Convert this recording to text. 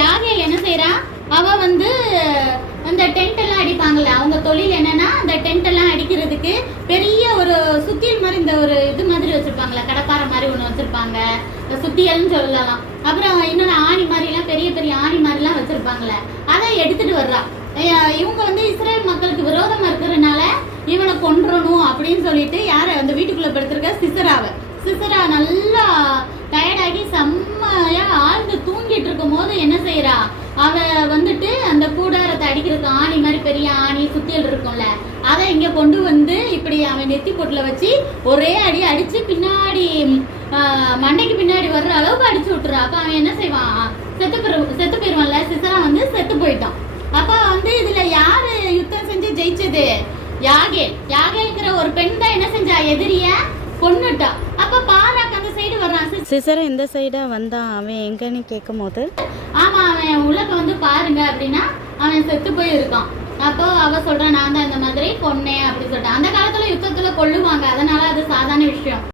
யாகேல் என்ன செய்யறா, அவ வந்து அந்த டென்ட் எல்லாம் அடிப்பாங்கல்ல, அவங்க தொழில் என்னன்னா அந்த டென்ட் எல்லாம் அடிக்கிறதுக்கு பெரிய ஒரு சுத்தியல் மாதிரி இந்த ஒரு இது மாதிரி வச்சிருப்பாங்களா, கடப்பாறை மாதிரி ஒண்ணு வச்சிருப்பாங்க, சுத்தியல்னு சொல்லலாம். அப்புறம் இன்னொரு ஆணி மாதிரி எல்லாம் பெரிய பெரிய ஆணி மாதிரி எல்லாம் வச்சிருப்பாங்கல்ல, அதை எடுத்துட்டு வர்றா. இவங்க வந்து இஸ்ரேல் மக்களுக்கு விரோதமா இருக்கிறதுனால இவனை கொன்றணும் அப்படின்னு சொல்லிட்டு யார அந்த வீட்டுக்குள்ள படுத்திருக்க சிசரா நல்லா டயர்டாகி செம்மையா ஆழ்ந்து தூங்கிட்டு இருக்கும் போது என்ன செய்யறா, அவ வந்துட்டு அந்த கூடாரத்தை அடிக்கிறதுக்கு ஆணி மாதிரி பெரிய ஆணி சுத்தியல் இருக்கும்ல, அதை இங்க கொண்டு வந்து இப்படி அவன் நெத்தி பொட்டுல வச்சு ஒரே அடி அடிச்சு பின்னாடி மண்டைக்கு பின்னாடி வர்ற அளவுக்கு அடிச்சு விட்டுறா. அப்ப அவன் என்ன செய்வான், செத்து போயிருவான்ல. சிசரா வந்து செத்து போயிட்டான். அப்ப வந்து இதுல யாரு யுத்தம் செஞ்சு ஜெயிச்சது, யாகேல்ங்கிற ஒரு பெண் தான் என்ன செஞ்சா, எதிரிய கொன்னுட்டா. அப்ப பாராக்கு அந்த சைடு வர்றான். சிசரா இந்த சைடா வந்தான். அவன் எங்கன்னு கேட்கும் போது ஆமா அவன் உள்ளக்க வந்து பாருங்க அப்படின்னா அவன் செத்து போய் இருக்கான். அப்போ அவ சொல்றான், நான் தான் இந்த மாதிரி கொன்னேன் அப்படின்னு சொல்லிட்டு. அந்த காலத்துல யுத்தத்துல கொல்லுவாங்க, அதனால அது சாதாரண விஷயம்.